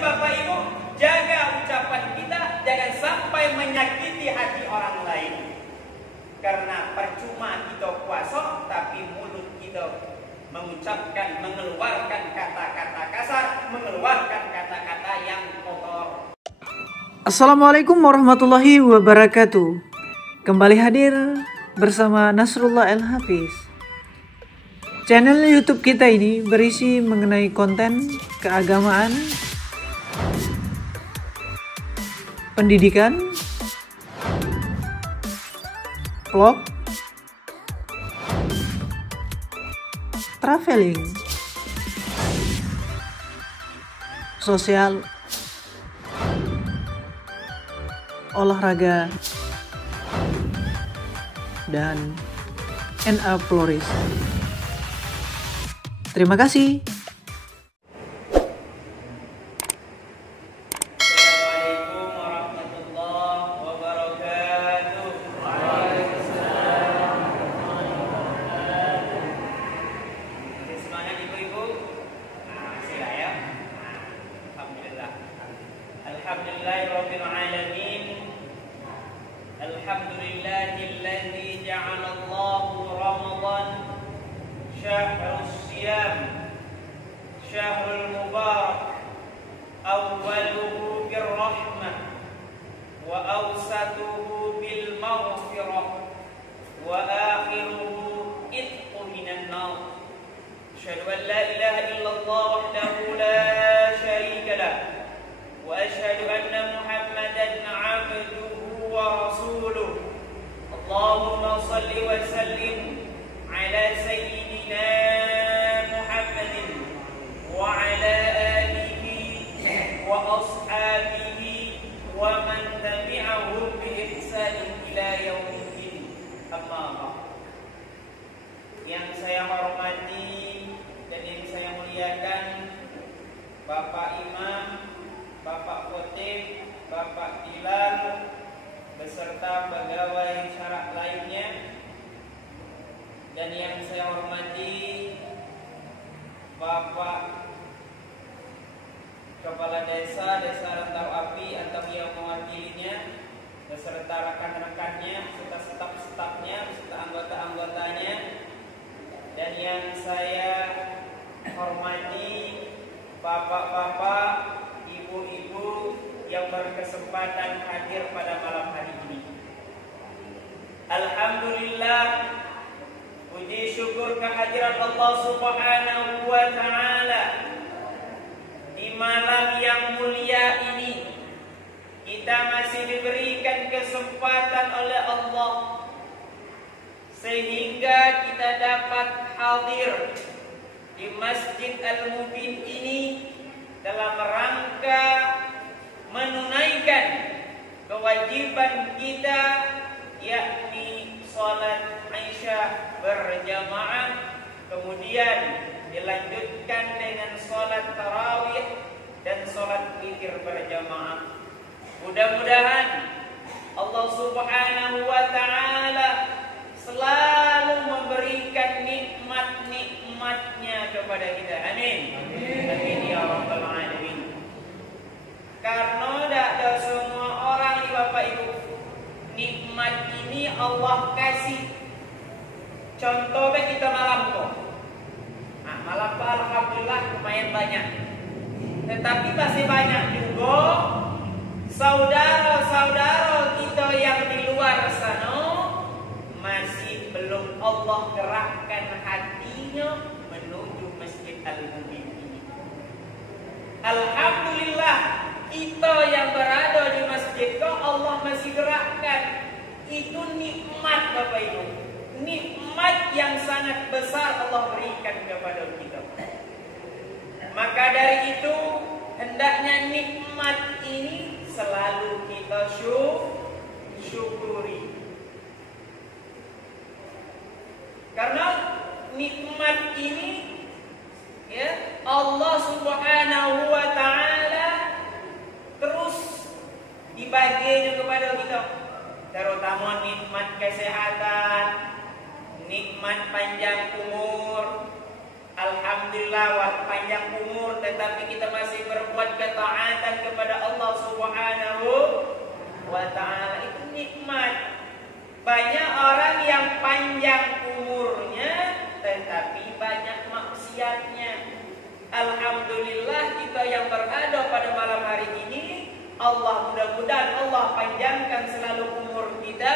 Bapak Ibu, jaga ucapan kita, jangan sampai menyakiti hati orang lain. Karena percuma kita puasa, tapi mulut kita mengucapkan, mengeluarkan kata-kata kasar, mengeluarkan kata-kata yang kotor. Assalamualaikum warahmatullahi wabarakatuh. Kembali hadir bersama Nasrullah El-Hafiz. Channel YouTube kita ini berisi mengenai konten keagamaan, pendidikan, vlog, traveling, sosial, olahraga, dan NA Floris. Terima kasih. Assalamualaikum warahmatullahi wabarakatuh. Waalaikumsalam. Semangat ibu-ibu. Masih lah ya. Alhamdulillah. Alhamdulillahirabbil alamin. Alhamdulillahilladzi ja'alallahu Ramadan syahrus siyam syahrul mubarak awwaluhu birrahmah wa awsatuhu bil maghfirah wa akhiruhu itqu minan nar. Asyhadu an la ilaha illallah wahdahu la syarika lah wa asyhadu anna Muhammadan 'abduhu wa rasuluh. Allahumma shalli wa sallim ala sayyidina Muhammadin wa ala alihi wa ashabihi wa man tabi'ahum bi ihsanin ila yaumiddin. Amma ba'd. Yang saya hormati dan yang saya muliakan Bapak Imam, Bapak Khotib, Bapak Bilal beserta pegawai syarak lainnya, dan yang saya hormati Bapak Kepala Desa Rantau Api atau yang mewakilinya beserta rekan-rekannya, serta staf-stafnya, beserta anggota-anggotanya, dan yang saya hormati bapak-bapak, ibu-ibu yang berkesempatan hadir pada malam hari ini. Alhamdulillah, puji syukur kehadiran Allah Subhanahu wa Ta'ala. Di malam yang mulia ini kita masih diberikan kesempatan oleh Allah sehingga kita dapat hadir di Masjid Al-Mubin ini dalam rangka menunaikan kewajiban kita, yakni sholat Isya berjamaah, kemudian dilanjutkan dengan sholat tarawih dan sholat witir berjamaah. Mudah-mudahan Allah Subhanahu wa Ta'ala selalu memberikan nikmat-nikmatnya kepada kita. Amin. Amin ya rabbal alamin. Karena tidak ada semua orang nih Bapak Ibu, nikmat ini Allah kasih. Contohnya kita malam kok. Nah, malam kok alhamdulillah lumayan banyak. Tetapi masih banyak juga saudara-saudara kita yang di luar sana masih belum Allah gerakkan hatinya menuju Masjid Al-Mubin ini. Alhamdulillah, kita yang berada di masjid kok Allah masih gerakkan. Itu nikmat Bapak Ibu, nikmat yang sangat besar Allah berikan kepada kita. Maka dari itu hendaknya nikmat ini selalu kita syukuri. Karena nikmat ini ya Allah Subhanahu wa Ta'ala terus dibaginya kepada kita, terutama nikmat kesehatan, nikmat panjang umur. Alhamdulillah panjang umur, tetapi kita masih berbuat ketaatan, banyak orang yang panjang umurnya tetapi banyak maksiatnya. Alhamdulillah kita yang berada pada malam hari ini, Allah mudah-mudahan Allah panjangkan selalu umur kita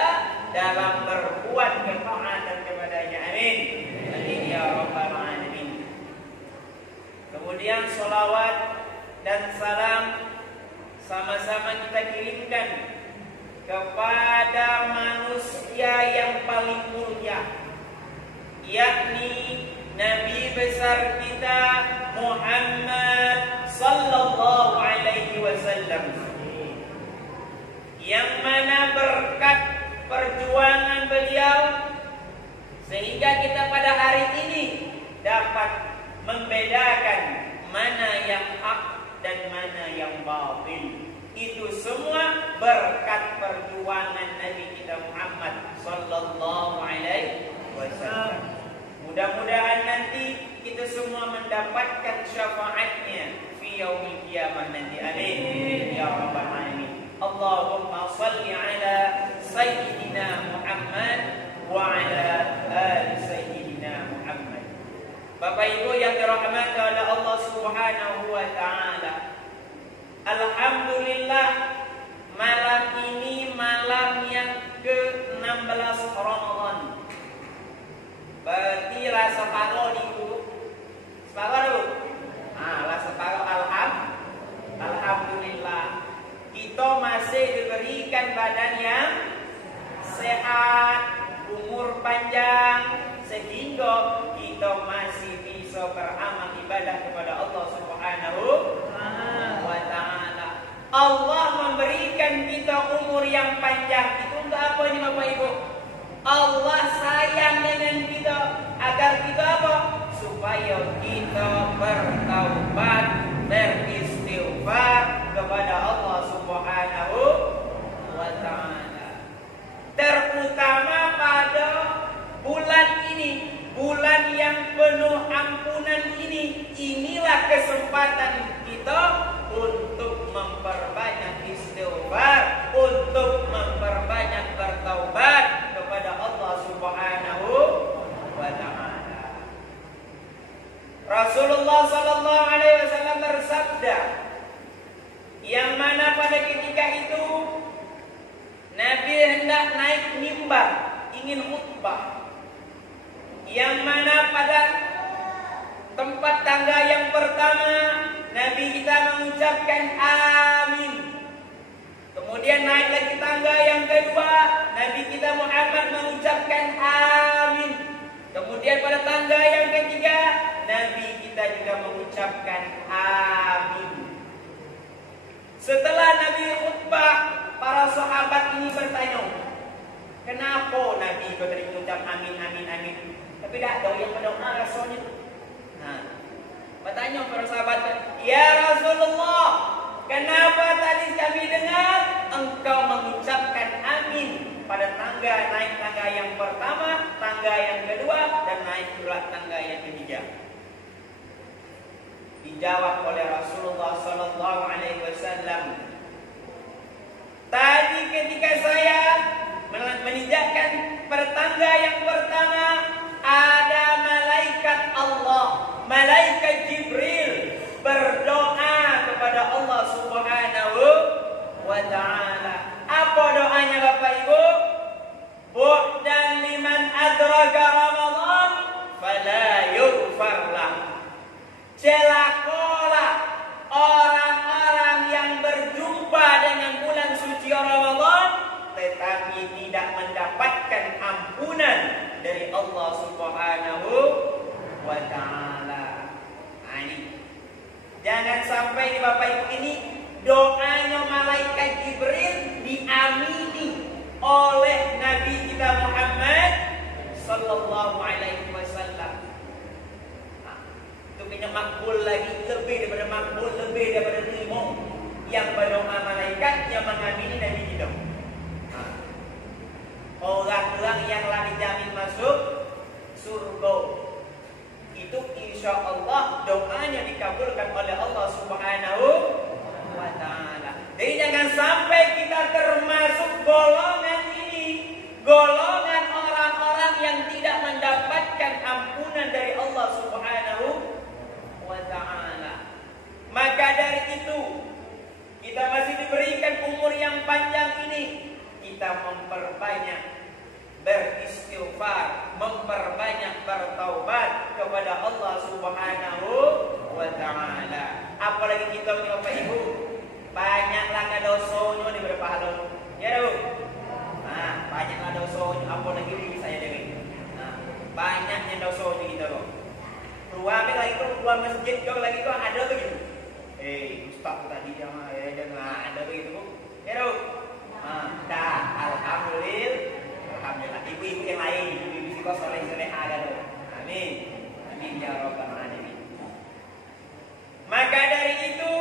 dalam berbuat ketaatan kepadanya. Amin. Amin ya rabbal alamin. Kemudian salawat dan salam sama-sama kita kirimkan kepada manusia yang paling mulia, yakni Nabi besar kita Muhammad sallallahu alaihi wasallam, yang mana berkat perjuangan beliau sehingga kita pada hari ini dapat membedakan mana yang hak dan mana yang batil. Itu semua berkat perjuangan Nabi kita Muhammad sallallahu alaihi wasallam. Mudah-mudahan nanti kita semua mendapatkan syafaatnya fi yaumil qiyamah nanti. Amin ya rabbal alamin. Allahumma salli ala sayyidina Muhammad wa ala ali sayyidina Muhammad. Bapak Ibu yang dirahmati oleh Allah Subhanahu wa taala, alhamdulillah malam ini malam yang ke-16 Ramadan. Berarti rasa paro itu separuh. Rasa paro alhamdulillah. Kita masih diberikan badan yang sehat, umur panjang, sehingga kita masih bisa beramal ibadah kepada Allah Subhanahu wa taala. Allah memberikan kita umur yang panjang. Itu untuk apa ini Bapak Ibu? Allah sayang dengan kita agar kita apa? Supaya kita bertaubat, beristighfar kepada Allah Subhanahu wa taala. Terutama pada bulan ini, bulan yang penuh ampunan ini, inilah kesempatan kita untuk memperbanyak istighfar, untuk memperbanyak bertaubat kepada Allah Subhanahu wa taala. Rasulullah sallallahu alaihi wasallam bersabda, yang mana pada ketika itu Nabi hendak naik mimbar ingin khutbah, yang mana pada tempat tangga yang pertama Nabi kita mengucapkan amin. Kemudian naik lagi tangga yang kedua, Nabi kita Muhammad mengucapkan amin. Kemudian pada tangga yang ketiga, Nabi kita juga mengucapkan amin. Setelah Nabi khutbah, para sahabat ini bertanya, kenapa Nabi kau tadi mengucap amin, amin, amin, tapi tak tahu yang berdoa rasanya? Bertanya para sahabat, ya Rasulullah, kenapa tadi kami dengar engkau mengucapkan amin pada tangga, naik tangga yang pertama, tangga yang kedua, dan naik pula tangga yang ketiga? Dijawab oleh Rasulullah sallallahu alaihi wasallam, tadi ketika saya menginjakkan pertangga yang pertama, ada malaikat Allah, malaikat Jibril berdoa kepada Allah Subhanahu wa taala. Apa doanya Bapak Ibu? Bu'dan liman adraka Ramadan fala yughfar lah. Celakalah orang-orang yang berjumpa dengan bulan suci Ramadan tetapi tidak mendapatkan ampunan dari Allah Subhanahu wa taala. Jangan sampai Bapak Ibu ini doanya malaikat Jibril diamini oleh Nabi kita Muhammad sallallahu alaihi wasallam. Itu punya makbul lagi, lebih daripada makbul, lebih daripada terima yang berdoa malaikat yang mengamini Nabi kita. Orang-orang yang telah dijamin masuk surga itu insya Allah doanya dikabulkan oleh Allah Subhanahu wa taala. Jadi jangan sampai kita termasuk golongan ini, golongan kita memperbanyak beristighfar, memperbanyak bertaubat kepada Allah Subhanahu wa taala. Apalagi kita ni Bapak Ibu, banyaklah dosanya ni berpahala. Ya tu. Banyaklah dosanya, apalagi diri saya dengar. Banyaknya dosanya kita tu. Keluar lagi tu, keluar masjid kau lagi tu ada begitu. Ustaz tadi jangan ada begitu. Ya tu. Dah, alhamdulillah. Ibu-ibu yang lain, ibu-ibu siko soleh-soleh ada tu. Amin. Amin ya rabbal alamin. Maka dari itu,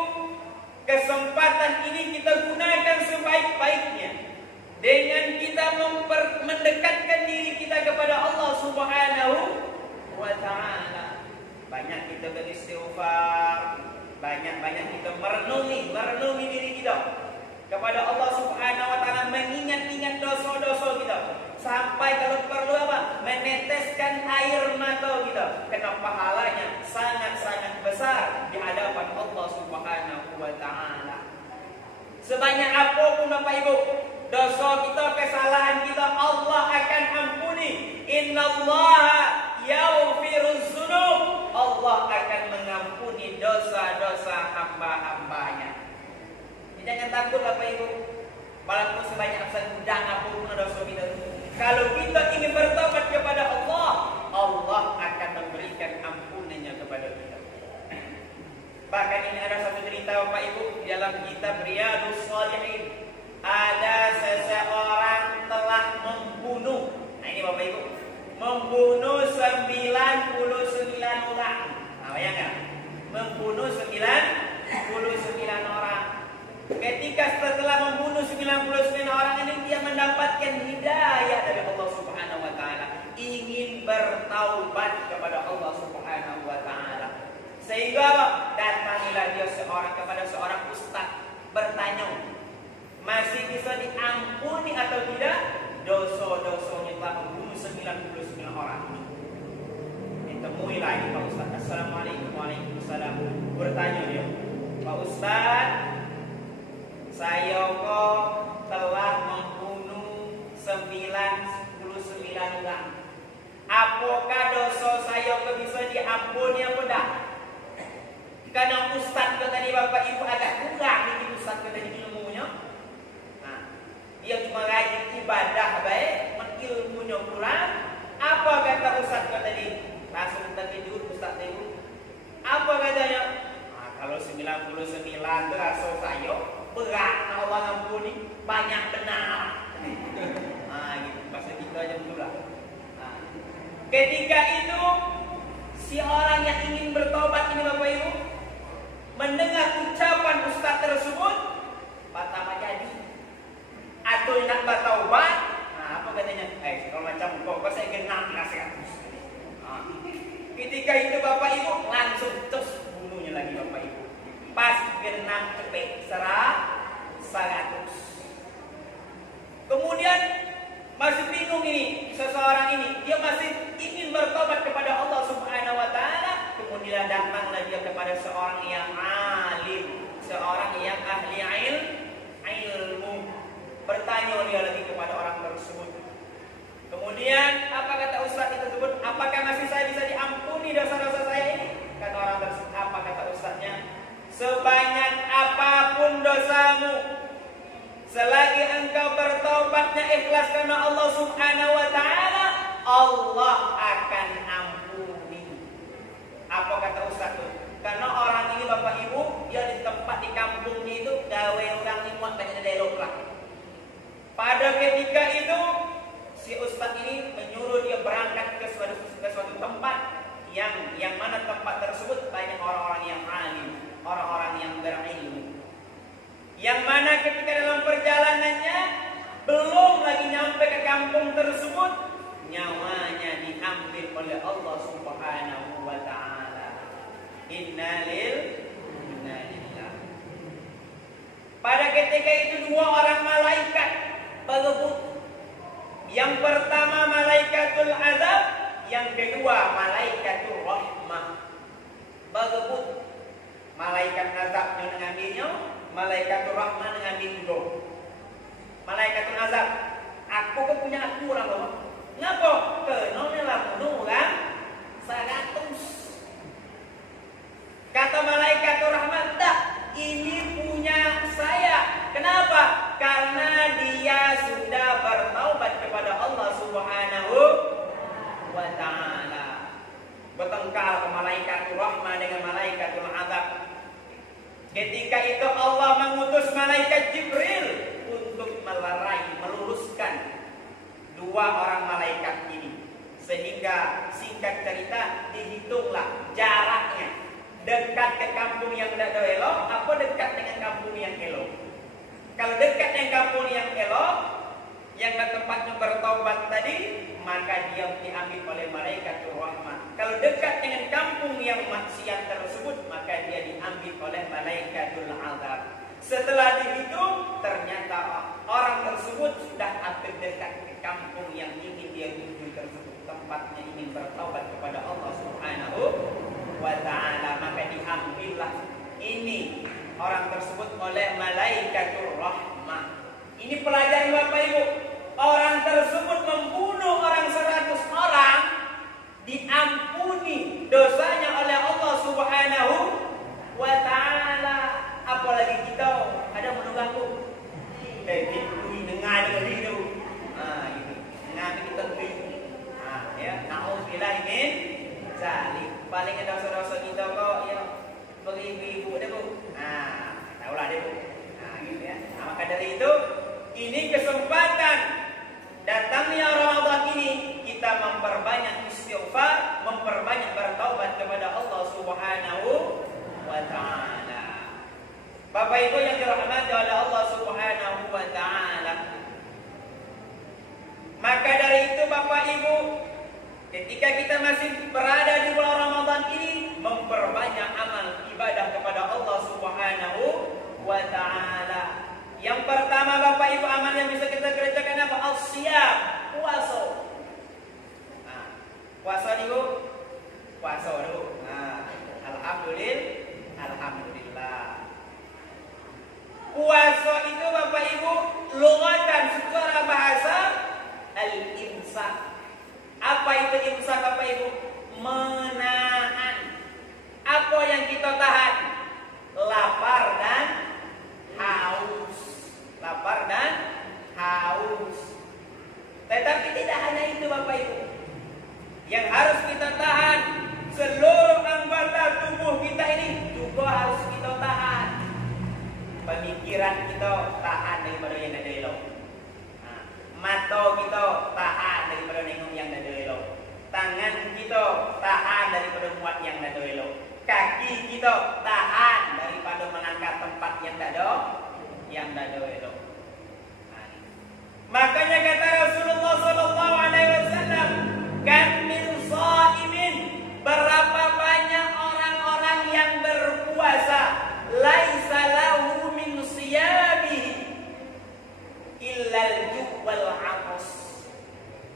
kesempatan ini kita gunakan sebaik-baiknya dengan kita mendekatkan diri kita kepada Allah Subhanahu wa taala. Banyak kita beristighfar, banyak kita merenungi diri kita kepada Allah Subhanahu wa taala, mengingat-ingat dosa-dosa kita. Sampai kalau perlu meneteskan air mata kita. Karena pahalanya sangat-sangat besar di hadapan Allah Subhanahu wa taala. Sebanyak apapun Bapak Ibu dosa kita, kesalahan kita, Allah akan ampuni. Innallaha yaghfiruz dzunub. Allah akan mengampuni dosa-dosa hamba-hambanya. Jangan takut Bapak Ibu. Walaupun sebanyak sedang apapun dosa kita, kalau kita ingin bertobat kepada Allah, Allah akan memberikan ampunannya kepada kita. Bahkan ini ada satu cerita Bapak Ibu dalam kitab Riyadhus Shalihin. Ada seseorang telah membunuh. Nah ini Bapak Ibu, membunuh 99 orang. Bayangkan, membunuh 99 orang. Ketika setelah membunuh 99 orang ini, dia mendapatkan hidayah dari Allah Subhanahu wa taala, ingin bertaubat kepada Allah Subhanahu wa taala. Sehingga datangilah dia kepada seorang ustaz, bertanya, masih bisa diampuni atau tidak dosa-dosanya telah membunuh 99 orang ini. Ditemuilah ini Pak Ustaz. Assalamualaikum warahmatullahi wabarakatuh. Bertanya dia, Pak Ustaz, saya kok telah membunuh 99 orang. Apakah dosa saya kok bisa diampuni apa tak? Karena ustaz ke tadi Bapak Ibu agak kurang ini ustaz ke tadi ilmunya. Dia cuma rajin ibadah baik, ilmunya kurang. Apa kata ustaz ke tadi? Langsung terkejut ustaz itu. Apa katanya? Kalau 99 itu rasa saya berat Allah ampuni, banyak benar. Gitu. Bahasa kita aja betul lah. Ketika itu si orang yang ingin bertobat ini Bapak Ibu mendengar ucapan ustaz tersebut, pertama jadi atau nak bertaubat. Apa katanya? Kalau macam kok saya genap nasihat. Ketika itu Bapak Ibu langsung terus bunuhnya lagi Bapak Ibu. Pas genap cepet 100. Kemudian masih bingung ini seseorang ini, dia masih ingin bertobat kepada Allah Subhanahu wa taala. Kemudian datanglah dia kepada seorang yang alim, seorang yang ahli ilmu. Bertanya dia lagi kepada orang tersebut. Kemudian apa kata ustaz itu tersebut? Apakah masih saya bisa diampuni dosa-dosa saya ini? Kata orang tersebut, apa kata ustaznya? Sebanyak apapun dosamu, selagi engkau bertaubatnya ikhlas karena Allah Subhanahu wa taala, Allah akan ampuni. Apa kata ustaz itu? Karena orang ini Bapak Ibu, dia di tempat di kampungnya itu gawe orang ini muat banyak dialog lah. Pada ketika itu si ustaz ini menyuruh dia berangkat ke suatu tempat yang mana tempat tersebut banyak orang-orang yang alim, orang-orang yang berilmu. Yang mana ketika dalam perjalanannya belum lagi nyampe ke kampung tersebut, nyawanya diambil oleh Allah Subhanahu wa taala. Innalillah. Pada ketika itu dua orang malaikat berebut. Yang pertama malaikatul azab, yang kedua malaikatul rahmah. Berebut. Malaikat azabnya mengambilnya, malaikatul rahmah mengambil juga. Malaikatul azab Aku kan punya aku orang loh. Ngapa? Kenone lamun kan 100. Kata malaikat rahmat, "Tak, ini punya saya." Kenapa? Karena dia sudah bertaubat kepada Allah Subhanahu wa ta'ala. Bertengkar ke malaikat rahmat dengan malaikat azab. Ketika itu Allah mengutus malaikat Jibril untuk melerai, meluruskan dua orang malaikat ini. Sehingga singkat cerita dihitunglah jaraknya. Dekat ke kampung yang tidak elok, apa dekat dengan kampung yang elok? Kalau dekat dengan kampung yang elok, yang tempatnya bertobat tadi, maka dia diambil oleh malaikat rahmat. Kalau dekat dengan kampung yang maksiat tersebut, maka dia diambil oleh malaikatul azab. Setelah dihitung, ternyata orang tersebut sudah hampir dekat ke kampung yang ingin dia tuju tersebut. Tempatnya ingin bertaubat kepada Allah Subhanahu wa ta'ala. Maka diambillah ini orang tersebut oleh malaikatul rahmah. Ini pelajaran Bapak Ibu. Orang tersebut membunuh orang 100 orang, diampuni dosanya oleh Allah Subhanahu wa ta'ala. Apalagi kita ada menunggu ditui dengar itu. Itu. Nanti kita tui. Ya, nauzubillah min zalik. Paling dosa-dosa kita kok ya beribu-ibu deh, Bu. Tahulah deh, Bu. Gitu ya. Maka dari itu, ini kesempatan datangnya Ramadan ini, kita memperbanyak istighfar, memperbanyak bertaubat kepada Allah Subhanahu wa ta'ala. Bapak Ibu yang dirahmati oleh Allah Subhanahu wa ta'ala. Maka dari itu Bapak Ibu, ketika kita masih berada di bulan Ramadan ini, memperbanyak amal ibadah kepada Allah Subhanahu wa ta'ala. Yang pertama Bapak Ibu, amal yang bisa kita kerjakan apa? Al-siyam, puasa. Puasa nih Bu, puasa dulu. Alhamdulillah. Puasa itu Bapak Ibu, lughatan secara bahasa al-imsak. Apa itu imsak Bapak Ibu? Menahan. Apa yang kita tahan? Lapar dan haus. Lapar dan haus. Tetapi tidak hanya itu Bapak Ibu. Yang harus kita tahan, seluruh anggota tubuh kita ini juga harus kita tahan. Pemikiran kita tahan daripada yang tidak elok. Mata kita tahan daripada nengok yang tidak elok. Tangan kita tahan daripada muat yang tidak elok. Kaki kita tahan daripada melangkah tempat yang tidak elok. Makanya kata Rasulullah sallallahu alaihi wasallam, "Kam min shaimin", berapa banyak orang-orang yang berpuasa, laisa lahu min siyamihi illa al-ju' wal 'atas,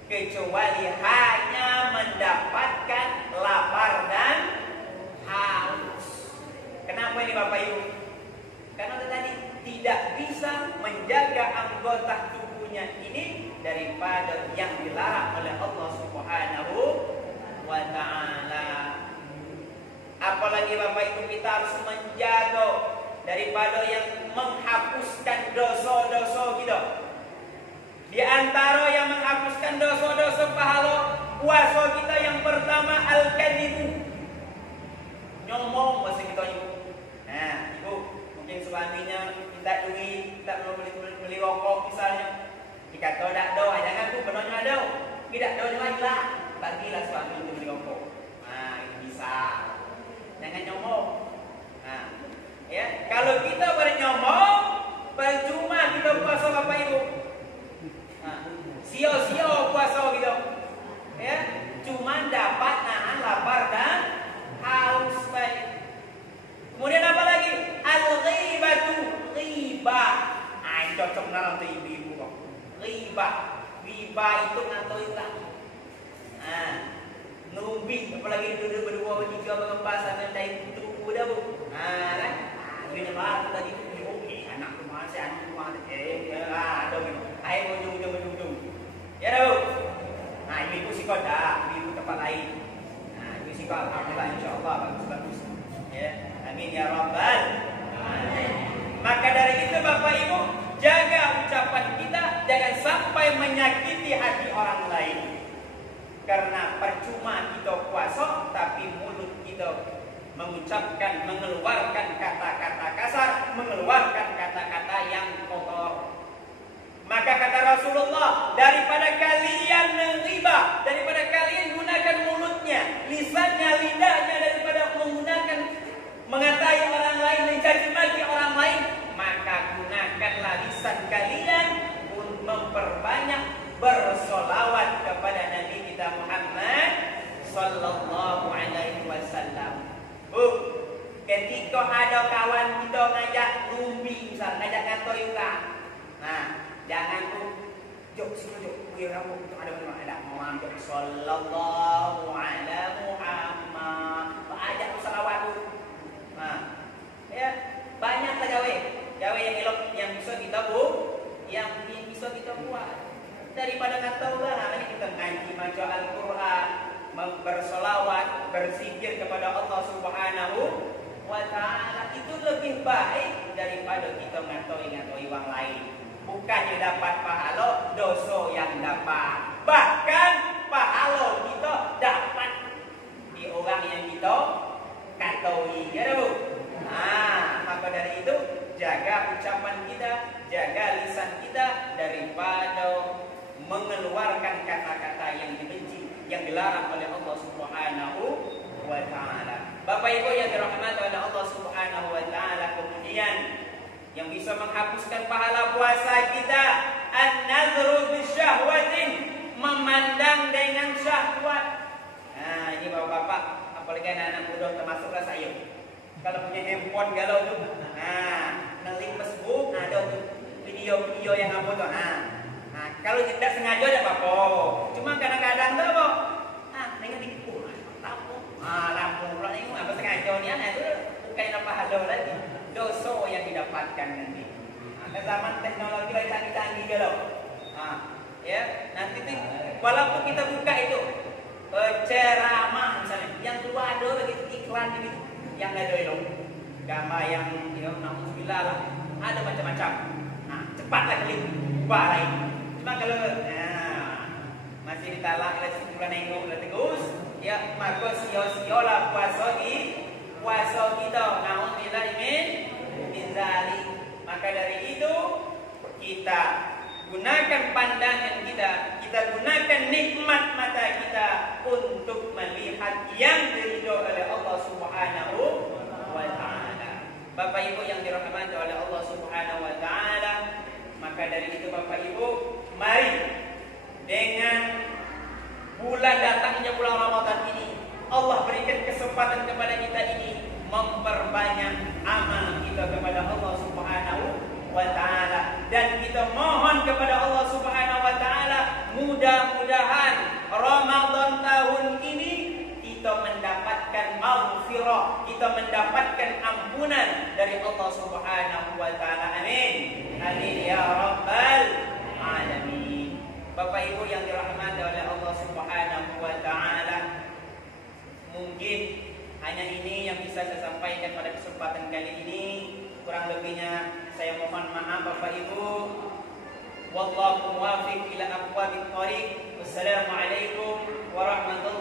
kecuali hanya mendapatkan lapar dan haus. Kenapa ini Bapak Ibu? Karena tadi tidak bisa menjaga anggota tubuhnya ini daripada yang dilarang oleh Allah Subhanahu wa ta'ala. Apalagi Bapak Ibu, kita harus menjaga daripada yang menghapuskan dosa-dosa kita. Di antara yang menghapuskan dosa-dosa pahala puasa kita yang pertama al-kadhibu. Nyomong bahasa kita Ibu. Nah, Ibu mungkin suaminya minta duit, tak mau beli rokok misalnya. Dikata tak ada, jangan Bu, benarnya ada. Tidak ada lagi lah. Bagilah suami untuk beli rokok. Itu bisa. Jangan nyomong. Ya, kalau kita bernyomong, percuma kita puasa Bapak Ibu. Sia-sia puasa gitu. Ya, cuma dapat nahan lapar dan haus baik. Kemudian apa lagi? Al-ghibatu, ghibah. Cocok dalam tuh ibu-ibu kok. Ghibah. Ghibah itu ngantoi lah. Nubi, apalagi duduk berdua bertiga mengempas sambil dari tubuh dah Bu. Kan? Ini lah tadi ibu, anak rumah si anak rumah ada gitu. Ayo ujung. juga alhamdulillah insyaallah bagus-bagus. Ya, amin ya rabbal alamin. Maka dari itu Bapak Ibu, jaga ucapan kita jangan sampai menyakiti hati orang lain. Karena percuma kita puasa tapi mulut kita mengucapkan, mengeluarkan kata-kata kasar, mengeluarkan kata-kata yang kotor. Maka kata Rasulullah, daripada kalian mengghibah, daripada kalian gunakan mulutnya, lisannya, lidahnya, daripada menggunakan mengatai orang lain, mencaci maki orang lain, maka gunakanlah lisan kalian untuk memperbanyak bersolawat kepada Nabi kita Muhammad sallallahu alaihi wasallam. Ketika ada kawan kita ngajak lumbi, misal ngajak ngatoi orang, nah jangan tuh jok sini jok, rambut itu ada Muhammad sallallahu alaihi Muhammad, ajak salawat tu. Nah, ya banyaklah gawe yang elok yang bisa kita yang bisa kita buat. Daripada kata orang, namanya kita ngaji baca Al-Quran, bersolawat, berzikir kepada Allah Subhanahu wa Ta'ala, itu lebih baik daripada kita ngatoi orang lain. Bukannya dapat pahala, dosa yang dapat. Bahkan pahala kita dapat di orang yang kita katoi, ya Bu. Nah, maka dari itu jaga ucapan kita, jaga lisan kita daripada mengeluarkan kata-kata yang dibenci, yang dilarang oleh Allah Subhanahu wa Ta'ala. Bapak Ibu yang dirahmati oleh Allah Subhanahu wa Ta'ala, kemudian yang bisa menghapuskan pahala puasa kita, an-nadhru bisyahwatin, memandang dengan syahwat. Nah, ini Bapak-bapak, apalagi anak-anak muda termasuklah saya. Kalau punya handphone galau tu, nah, ngelik Facebook, ada tu video-video yang apa tu, nah, kalau tidak sengaja ada apa-apa. Cuma kadang-kadang tu apa? Dengan dikit, lampu pula ni, apa sengaja ni, itu bukan apa hal lagi. Dosa yang didapatkan nanti. Ke zaman teknologi yang canggih-canggih galau. Ya, nanti tu, walaupun kita buka itu ceramah misalnya, yang keluar ada begitu iklan begitu, yang ada itu gambar yang naudzubillah lah, ada macam-macam. Nah, cepatlah klik ubah lain. Cuma kalau masih ditalak oleh sebulan nengok oleh terus, ya maka sia-sialah puasa kita. Naudzubillah min zalik. Maka dari itu kita gunakan pandangan kita gunakan nikmat mata kita untuk melihat yang diridhoi oleh Allah Subhanahu wa Ta'ala. Bapak Ibu yang dirahmati oleh Allah Subhanahu wa Ta'ala, maka dari itu Bapak Ibu, mari dengan bulan datangnya bulan Ramadan ini, Allah berikan kesempatan kepada kita ini memperbanyak amal kita kepada Allah Subhanahu wa Ta'ala, dan kita mohon kepada Allah Subhanahu wa Ta'ala, mudah-mudahan Ramadan tahun ini kita mendapatkan maghfirah, kita mendapatkan ampunan dari Allah Subhanahu wa Ta'ala. Amin. Amin ya rabbal alamin. Bapak Ibu yang dirahmati oleh Allah Subhanahu wa Ta'ala, mungkin hanya ini yang bisa saya sampaikan pada kesempatan kali ini. Kurang lebihnya saya mohon maaf Bapak Ibu. Wallahu muwaffiq ila aqwamit thoriq. Wassalamualaikum warahmatullahi